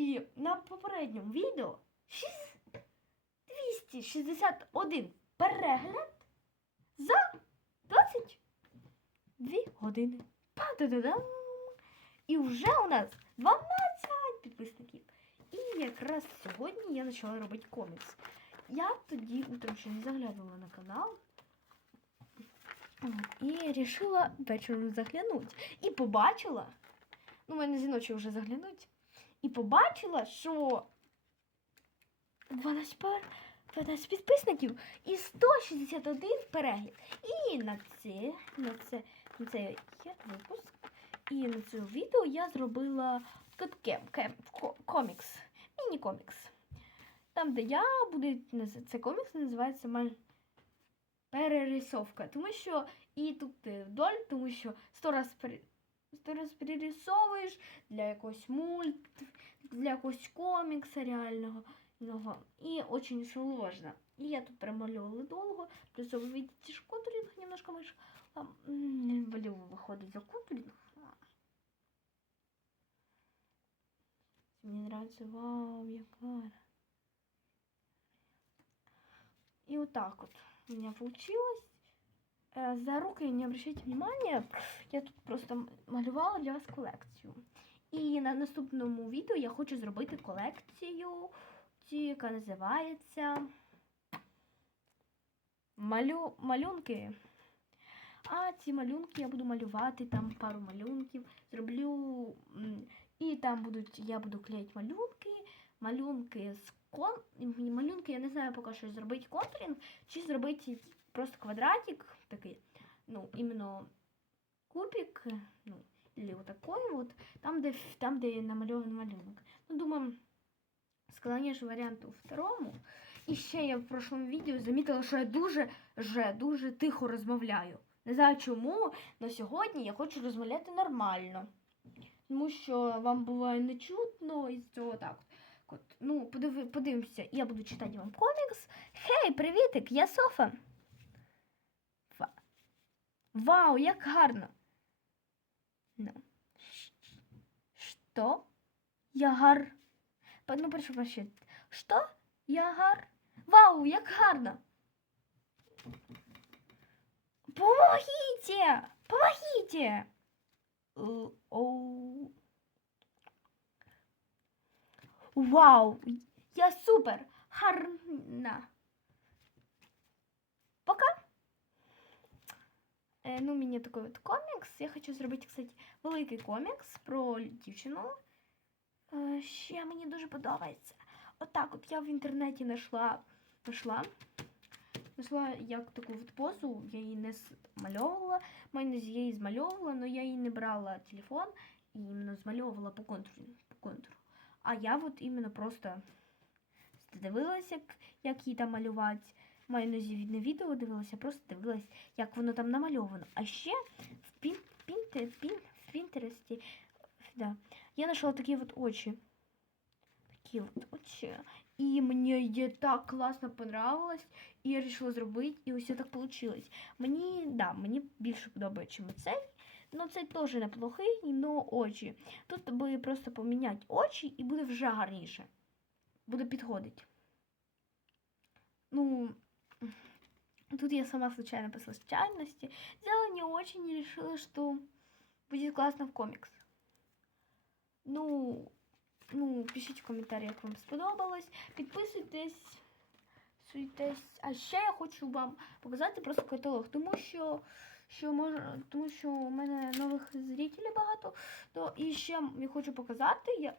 І на попередньому відео 261 перегляд за 22 години. І вже у нас 12 підписників. І якраз сьогодні я почала робити комікс. Я тоді утром ще не заглядувала на канал. І вирішила вечором заглянути. І побачила, ну, в мене зіночі вже заглянуть, і побачила, що 12, пар, 12 підписників і 161 перегляд. І на це, на це, на це є випуск. І на цьому відео я зробила кем, комікс, міні-комікс. Там, де я буду, це комікс називається «Маль- перерисовка. Тому що і тут е, вдоль, тому що сто раз пере- сто раз перерисовуєш для якогось мульт, для якогось комікса реального. нового. І очень сложно. І я тут промальовувала довго. Плюс ви видите, що контуринг немножко вийшов. А, м, Не люблю виходить за контуринг. Мне нравится, вау, як гарно. И вот так вот у меня получилось. Э, За руки не обращайте внимания, я тут просто малювала для вас колекцію. І на наступному відео я хочу зробити колекцію, яка називається Малю... малюнки. А ці малюнки я буду малювати, там пару малюнків. Зроблю. І там будуть, я буду клеїти малюнки, малюнки з кон. Малюнки, я не знаю поки що зробити контуринг, чи зробити просто квадратик такий. Ну, іменно кубик, ну, или вот такой вот, там, де, там, де намальований малюнок. Ну, думаю, склоняєш варіанту второму. І ще я в прошлому відео замітила, що я дуже, вже дуже тихо розмовляю. Не знаю чому, але сьогодні я хочу розмовляти нормально. Тому що вам буває не чутно і цього так. От, ну, подивимося, я буду читати вам комікс. Хей, привітик, я Софа. Ва- Вау, як гарно. Ну. Що? Я гар. Ну, прошу прощения. Що? Я гар. Вау, як гарно. Помогите! Помогите! Вау, я супер! Гарна. Пока. Е, ну, мені такий от комікс. Я хочу зробити, кстати, великий комікс про дівчину. Е, ще мені дуже подобається. Отак от я в інтернеті знайшла, знайшла, знайшла як таку от позу, я її не змальовувала, мене я її змальовувала, але я її не брала телефон і іменно змальовувала по контуру. По контуру. А я от іменно просто дивилася, як її там малювати. Маю не відео дивилася, просто дивилась, як воно там намальовано. А ще в, пін, пін, да, я знайшла такі от очі. Такі от очі. І мені її так класно понравилось. І я вирішила зробити, і ось так вийшло. Мені, да, мені більше подобається, ніж цей. Ну, цей теж неплохий, але очі. Тут би просто поміняти очі і буде вже гарніше. Буде підходити. Ну, тут я сама случайно по случайности сделала не очень и решила, что будет классно в комикс. Ну, ну, пишіть в коментарях, як вам сподобалось. Підписуйтесь, суйтесь. А ще я хочу вам показати просто каталог, тому що, що може, тому що у мене нових зрителів багато. То і ще я хочу показати. Я,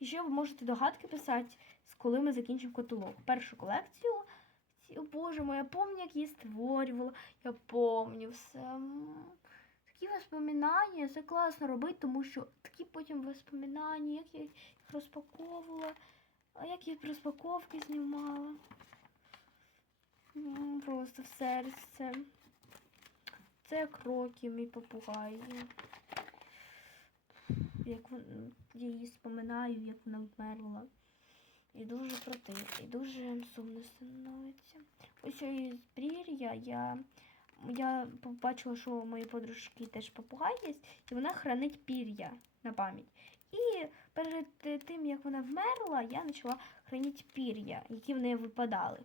і ще ви можете догадки писати, з коли ми закінчимо каталог. Першу колекцію. О Боже мой, я пам'ятаю, як її створювала. Я пам'ятаю все. Такі воспоминання, це класно робити, тому що такі потім воспоминання, як я їх розпаковувала, а як я розпаковки знімала. Просто в серце. Це як Рокі, мій попугай. Як я її споминаю, як вона вмерла. І дуже крутий, і дуже сумно становиться. Ось із пір'я я, я побачила, що у моєї подружки теж попугай є, і вона хранить пір'я на пам'ять. І перед тим, як вона вмерла, я почала хранити пір'я, які в неї випадали.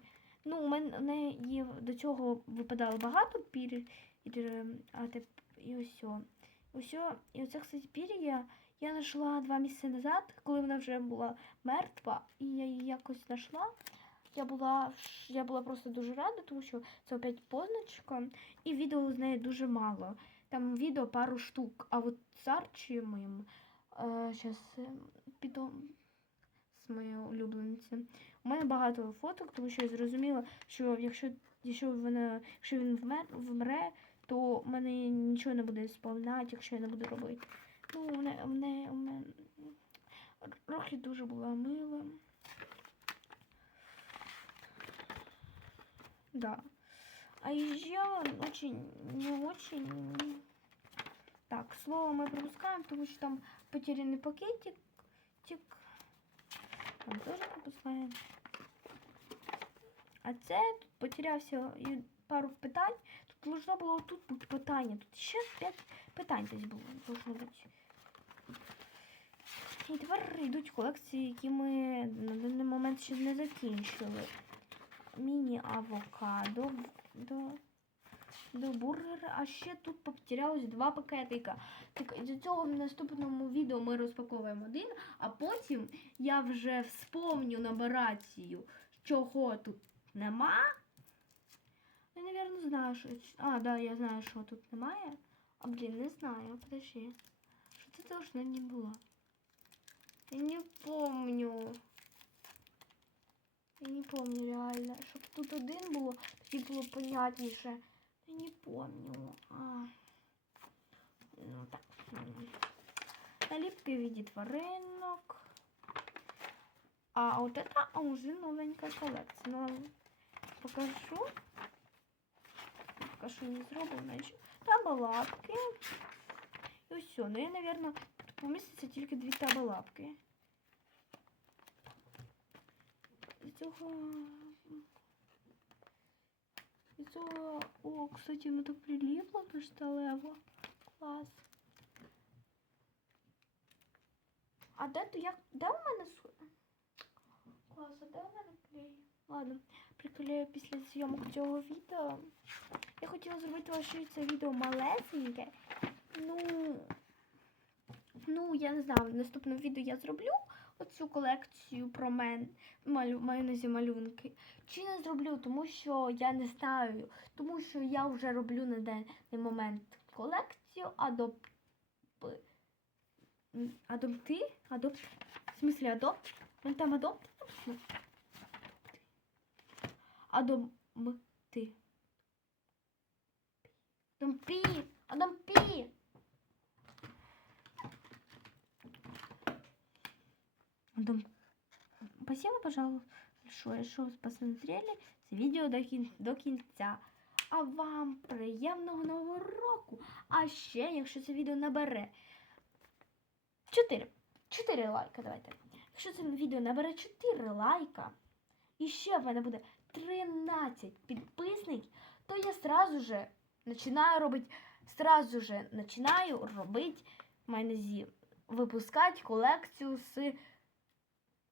Ну, у мене неї до цього випадало багато пір, і, і ось. о. Ось, о, і оце, кстати, пір'я я знайшла два місяці назад, коли вона вже була мертва, і я її якось знайшла. Я була, я була просто дуже рада, тому що це опять позначка, і відео з неї дуже мало. Там відео пару штук, а от з Арчі моїм, е, щас е, піду з моєю улюбленицею. У мене багато фоток, тому що я зрозуміла, що якщо, якщо, вона, якщо він вмер, вмре, то в мене нічого не буде сповнати, якщо я не буду робити. Ну, мене, мене, мене Рохі дуже була мила. Да. А еще очень, не очень... Так, слово мы пропускаем, потому что там потерянный пакетик. Тик. Там тоже пропускаем. А це тут потерявся пару питань. Тут должно було тут бути питання. Тут ще 5 питань десь було. Должно бути. І тепер йдуть колекції, які ми на даний момент ще не закінчили. Міні-авокадо до, до бургера. А ще тут потерялось два пакетика. Так, до цього в наступному відео ми розпаковуємо один, а потім я вже вспомню наберацію, чого тут нема. Я, напевно, знаю, що. А, да, я знаю, що тут немає. А, блін, не знаю, подожди. Що це должно не було? Я не помню. Я не помню реально. Щоб тут один було, тоді було понятніше. Я не помню. А. Ну так. м. Наліпки в виде тваринок. А вот это а, уже новенькая коллекция. Ну, покажу. Пока що не зроблено. ще. Табалапки. І все. Ну я, наверное, тут поміститься тільки дві табалапки. І цього... І цього... О, кстати, воно так приліпло кришталево. Клас. А де то як... Де у мене... Клас, а де у мене клей? Ладно, приклею після зйомок цього відео. Я хотіла зробити ваше це відео малесеньке. Ну, ну, я не знаю, в наступному відео я зроблю оцю колекцію про мен, малю, майонезі малюнки. Чи не зроблю, тому що я не знаю, тому що я вже роблю на даний момент колекцію адоп... м, Адопти? Адоп... В смысле адопт? Вон там адопт? написано? Адомти. Адампи! Адампи! Адам... Спасибо, пожалуйста, большое, що ви посмотрели це відео до, кін... до кінця. А вам приємного нового року! А ще, якщо це відео набере 4. 4 лайка, давайте. Якщо це відео набере 4 лайка, і ще в мене буде 13 підписників, то я сразу же починаю робити, сразу же починаю робити майонезі, випускати колекцію з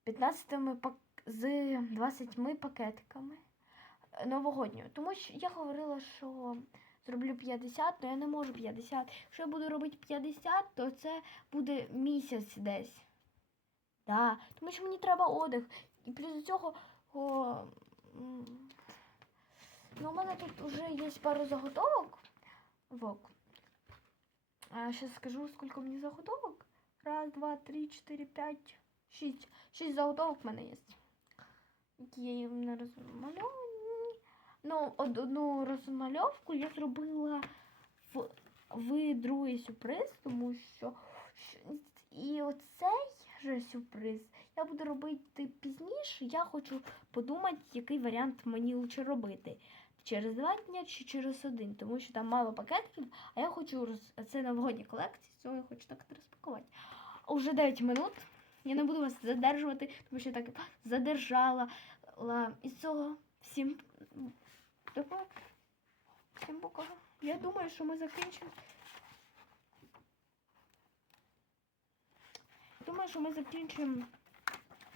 15 пак... з 20 пакетиками новогодньою. Тому що я говорила, що зроблю 50, але я не можу 50. Якщо я буду робити 50, то це буде місяць десь. Да, тому що мені треба одяг. І плюс до цього. О, ну, у мене тут вже є пару заготовок. Вок. А сейчас скажу, сколько мені заготовок. Раз, два, три, чотири, п'ять, шість. Шість заготовок в мене є. Я не розмальовані. Ну, одну розмальовку я зробила в, в другий сюрприз, тому що і оцей же сюрприз я буду робити пізніше. Я хочу подумати, який варіант мені лучше робити. Через два дні чи через один, тому що там мало пакетів, а я хочу роз... це новогодня колекція, цього я хочу так розпакувати. Уже 9 минут. Я не буду вас задержувати, тому що я так задержала. Ла- Із цього всім Давай. Всім пока. Я думаю, що ми закінчимо. думаю, що ми закінчимо.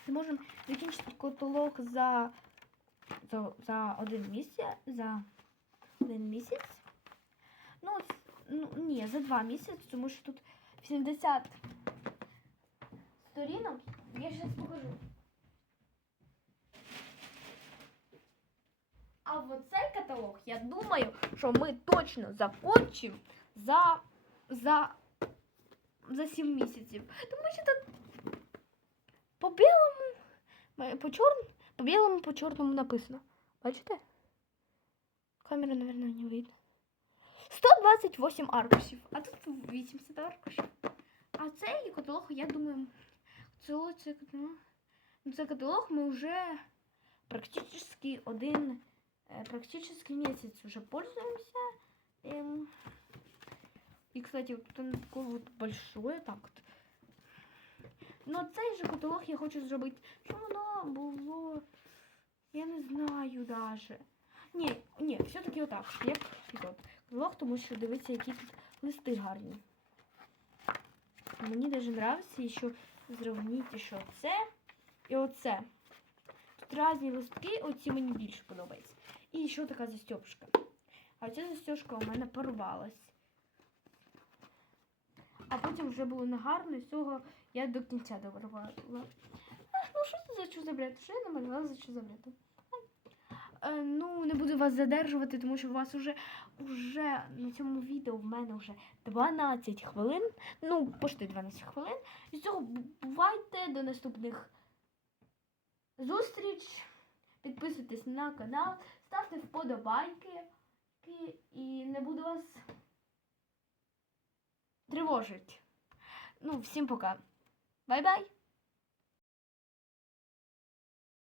Зможемо закінчити каталог за, за, за один місяць. За один місяць. Ну, ну, ні, за два місяці, тому що тут 70 сторінок. Я зараз покажу. А вот цей каталог, я думаю, що ми точно закончимо за, за, за 7 місяців. Тому що тут по білому, по чорному, по білому, по чорному написано. Бачите? Камера, наверное, не видно. 128 аркушів, а тут 80 аркушів. А цей каталог, я думаю, це, це, ну, це каталог ми вже практически один, э, практически месяц уже пользуемся. И, кстати, вот он такой вот большой, так вот. Но цей же каталог я хочу зробити, щоб воно було, я не знаю даже. Ні, ні, все-таки отак, як от каталог, тому що дивіться, які тут листи гарні. Мені дуже подобається, що зрівніть, що це і оце. Тут різні листки, оці мені більше подобаються. І ще така застіпка. А ця застіпка у мене порвалась. А потім вже було негарно, і цього я до кінця дорвала. Ну що це за чузабред? Що я намалювала за чузабред? Е, ну, не буду вас задержувати, тому що у вас уже, уже на цьому відео в мене вже 12 хвилин. Ну, почти 12 хвилин. І з цього бувайте до наступних зустріч. Підписуйтесь на канал, ставте вподобайки і не буду вас тривожити. Ну, всім пока. Бай-бай!